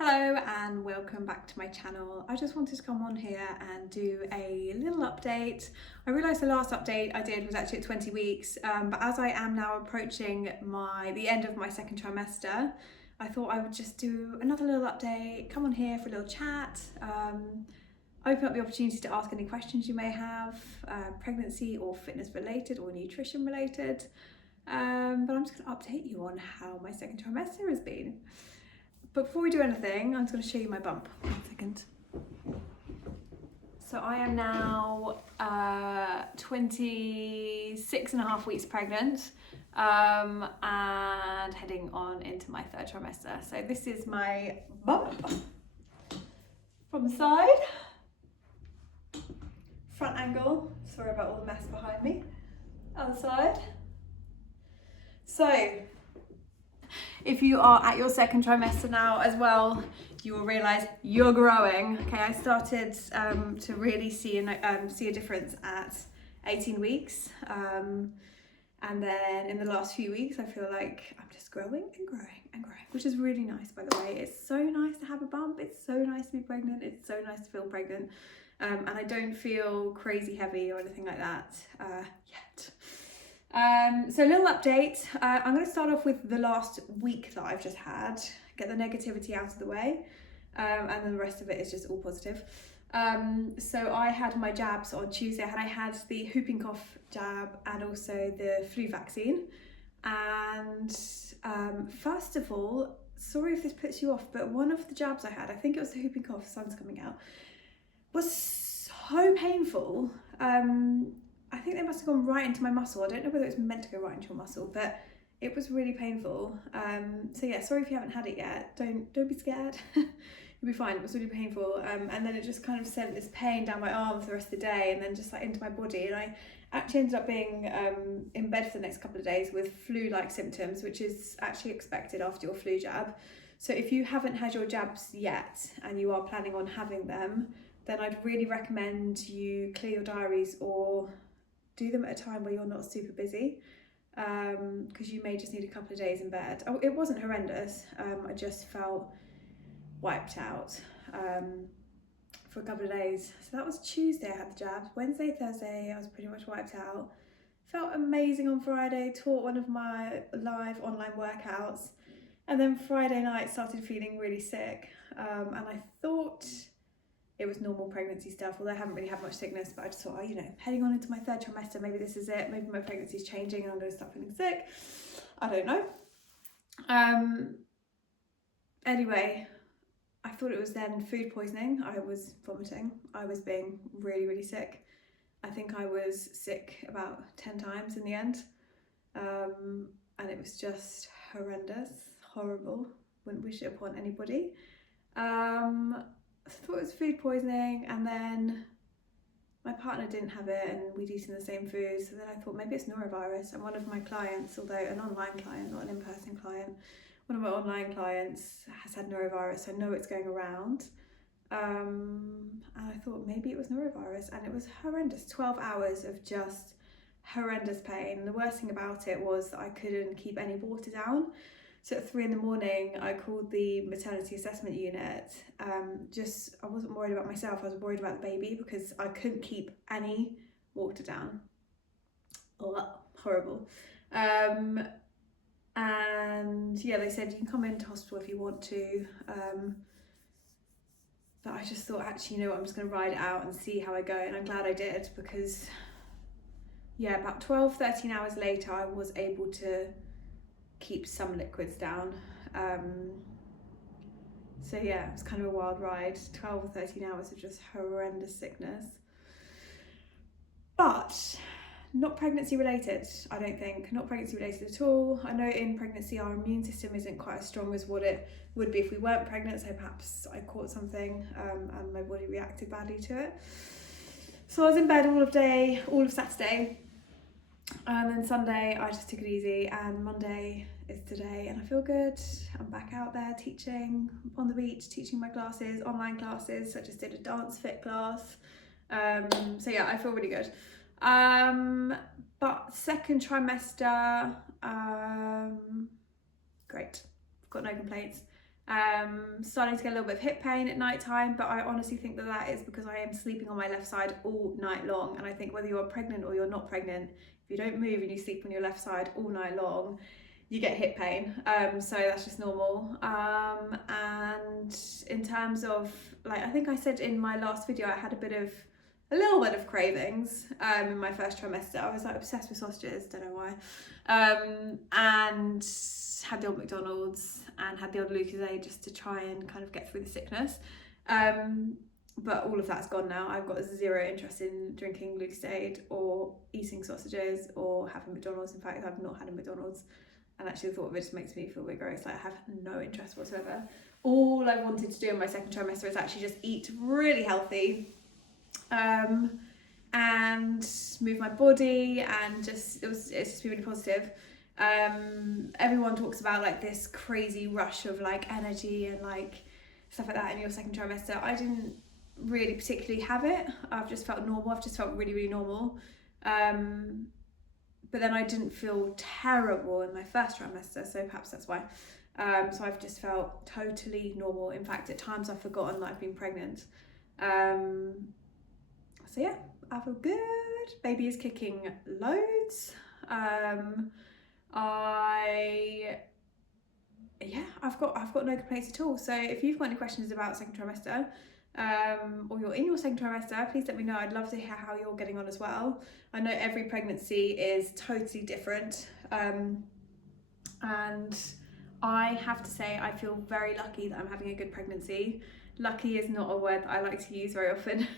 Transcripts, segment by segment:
Hello and welcome back to my channel. I just wanted to come on here and do a little update. I realised the last update I did was actually at 20 weeks, but as I am now approaching the end of my second trimester, I thought I would just do another little update, come on here for a little chat, open up the opportunity to ask any questions you may have, pregnancy or fitness related or nutrition related, but I'm just going to update you on how my second trimester has been. But before we do anything, I'm just going to show you my bump. 1 second. So I am now 26 and a half weeks pregnant and heading on into my third trimester. So this is my bump from the side. Front angle. Sorry about all the mess behind me. Other side. So if you are at your second trimester now as well, you will realise you're growing. Okay, I started to really see a difference at 18 weeks. And then in the last few weeks, I feel like I'm just growing and growing and growing, which is really nice, by the way. It's so nice to have a bump. It's so nice to be pregnant. It's so nice to feel pregnant. And I don't feel crazy heavy or anything like that yet. So a little update. I'm going to start off with the last week that I've just had, get the negativity out of the way, and then the rest of it is just all positive. So I had my jabs on Tuesday. I had the whooping cough jab and also the flu vaccine. And first of all, sorry if this puts you off, but one of the jabs I had, I think it was the whooping cough, sun's coming out, was so painful. I think they must have gone right into my muscle. I don't know whether it was meant to go right into your muscle, but it was really painful. So yeah, sorry if you haven't had it yet. Don't be scared. You'll be fine. It was really painful. And then it just kind of sent this pain down my arm for the rest of the day and then just like into my body. And I actually ended up being in bed for the next couple of days with flu-like symptoms, which is actually expected after your flu jab. So if you haven't had your jabs yet and you are planning on having them, then I'd really recommend you clear your diaries or do them at a time where you're not super busy, because you may just need a couple of days in bed. Oh, it wasn't horrendous. I just felt wiped out for a couple of days. So that was Tuesday I had the jabs. Wednesday, Thursday, I was pretty much wiped out. Felt amazing on Friday, taught one of my live online workouts. And then Friday night started feeling really sick. And I thought it was normal pregnancy stuff, although I haven't really had much sickness, but I just thought, heading on into my third trimester, maybe this is it. Maybe my pregnancy's changing and I'm going to start feeling sick. I don't know. Anyway, I thought it was then food poisoning. I was vomiting. I was being really, really sick. I think I was sick about 10 times in the end. And it was just horrendous, horrible. Wouldn't wish it upon anybody. I thought it was food poisoning, and then my partner didn't have it and we'd eaten the same food, so then I thought maybe it's norovirus. And one of my clients, although an online client, not an in-person client, one of my online clients has had norovirus, so I know it's going around. And I thought maybe it was norovirus, and it was horrendous. 12 hours of just horrendous pain. The worst thing about it was that I couldn't keep any water down. So at 3 a.m, I called the maternity assessment unit. I wasn't worried about myself, I was worried about the baby because I couldn't keep any water down. Oh, horrible. And yeah, they said you can come into hospital if you want to. But I just thought, actually, I'm just going to ride it out and see how I go. And I'm glad I did, because yeah, about 13 hours later, I was able to keep some liquids down. So yeah, it was kind of a wild ride. 12 or 13 hours of just horrendous sickness, but not pregnancy related. I don't think, not pregnancy related at all. I know in pregnancy our immune system isn't quite as strong as what it would be if we weren't pregnant, so perhaps I caught something and my body reacted badly to it. So I was in bed all of Saturday. And then Sunday I just took it easy, and Monday is today and I feel good. I'm back out there teaching on the beach, teaching my classes, online classes. I just did a dance fit class. So yeah, I feel really good. But second trimester, great. Got no complaints. Starting to get a little bit of hip pain at night time, but I honestly think that that is because I am sleeping on my left side all night long. And I think whether you're pregnant or you're not pregnant, if you don't move and you sleep on your left side all night long, you get hip pain. So that's just normal. And in terms of, like, I think I said in my last video, I had a little bit of cravings in my first trimester. I was like obsessed with sausages, don't know why. And had the old McDonald's and had the old Lucozade just to try and kind of get through the sickness. But all of that's gone now. I've got zero interest in drinking Lucozade or eating sausages or having McDonald's. In fact, I've not had a McDonald's, and actually the thought of it just makes me feel a bit gross. Like, I have no interest whatsoever. All I wanted to do in my second trimester is actually just eat really healthy, and move my body, and it's just been really positive. Everyone talks about like this crazy rush of like energy and like stuff like that in your second trimester. I didn't really particularly have it. I've just felt normal. I've just felt really, really normal. But then I didn't feel terrible in my first trimester, so perhaps that's why. So I've just felt totally normal. In fact, at times I've forgotten that I've been pregnant. So yeah, I feel good. Baby is kicking loads. I've got no complaints at all. So if you've got any questions about second trimester, or you're in your second trimester, please let me know. I'd love to hear how you're getting on as well. I know every pregnancy is totally different, and I have to say I feel very lucky that I'm having a good pregnancy. Lucky is not a word that I like to use very often,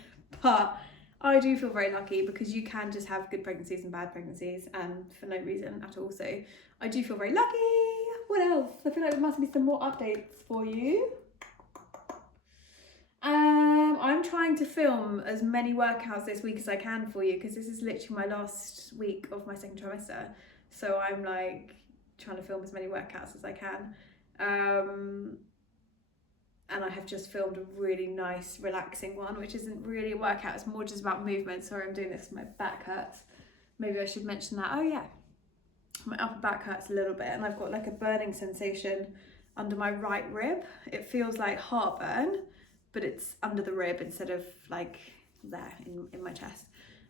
but I do feel very lucky because you can just have good pregnancies and bad pregnancies and for no reason at all. So I do feel very lucky. What else? I feel like there must be some more updates for you. I'm trying to film as many workouts this week as I can for you because this is literally my last week of my second trimester. So I'm like trying to film as many workouts as I can. And I have just filmed a really nice relaxing one, which isn't really a workout, it's more just about movement. Sorry, I'm doing this, my back hurts. Maybe I should mention that. Oh yeah, my upper back hurts a little bit and I've got like a burning sensation under my right rib. It feels like heartburn, but it's under the rib instead of like there in my chest.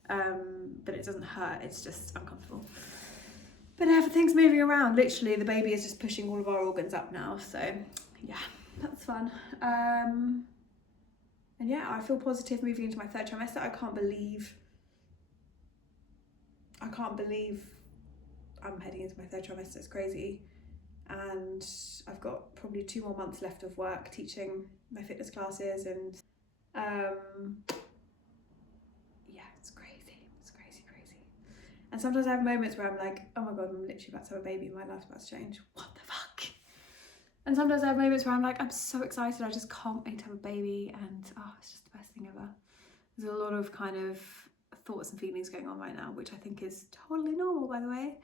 But it doesn't hurt, it's just uncomfortable. But everything's moving around. Literally, the baby is just pushing all of our organs up now. So yeah, that's fun. And yeah, I feel positive moving into my third trimester. I can't believe I'm heading into my third trimester. It's crazy. And I've got probably 2 more months left of work teaching my fitness classes, and yeah, it's crazy. And sometimes I have moments where I'm like, oh my god, I'm literally about to have a baby and my life's about to change. What the fuck? And sometimes I have moments where I'm like, I'm so excited, I just can't wait to have a baby, and oh, it's just the best thing ever. There's a lot of kind of thoughts and feelings going on right now, which I think is totally normal, by the way.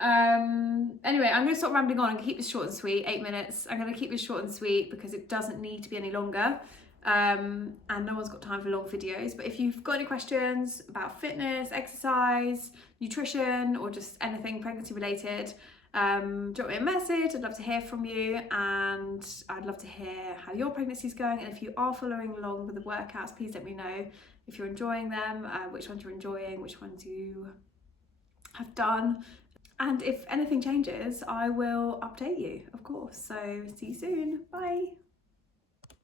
Anyway, I'm going to stop rambling on and keep this short and sweet, 8 minutes. I'm going to keep this short and sweet because it doesn't need to be any longer. And no one's got time for long videos, but if you've got any questions about fitness, exercise, nutrition, or just anything pregnancy related, drop me a message. I'd love to hear from you, and I'd love to hear how your pregnancy is going. And if you are following along with the workouts, please let me know if you're enjoying them, which ones you're enjoying, which ones you have done. And if anything changes, I will update you, of course. So see you soon. Bye.